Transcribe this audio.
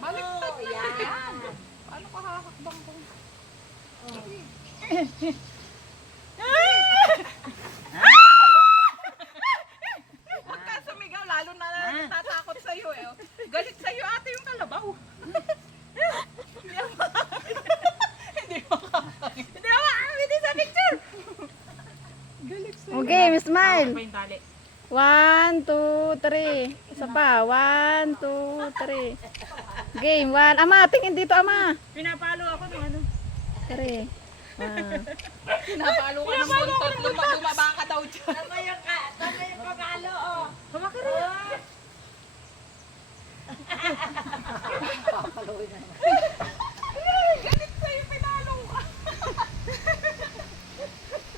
Baliktad na. Yan. Paano ka hahakbang ko? Huwag ka sumigaw, lalo na natatakot sa'yo eh. Galit sa'yo ate yung kalabaw. Hindi makakakita sa picture. Galit sa'yo. Okay, smile. Pa yung tali. 1, 2, 3. Isa pa. 1, 2, 3. Game 1. Ama, tingin dito, ama. Pinapalo ako ng ano. 3. Pinapalo ka ng buntot. Lumaba ka daw dyan. Tama yung pagalo, oh. Hawakan rin. Papaluin na.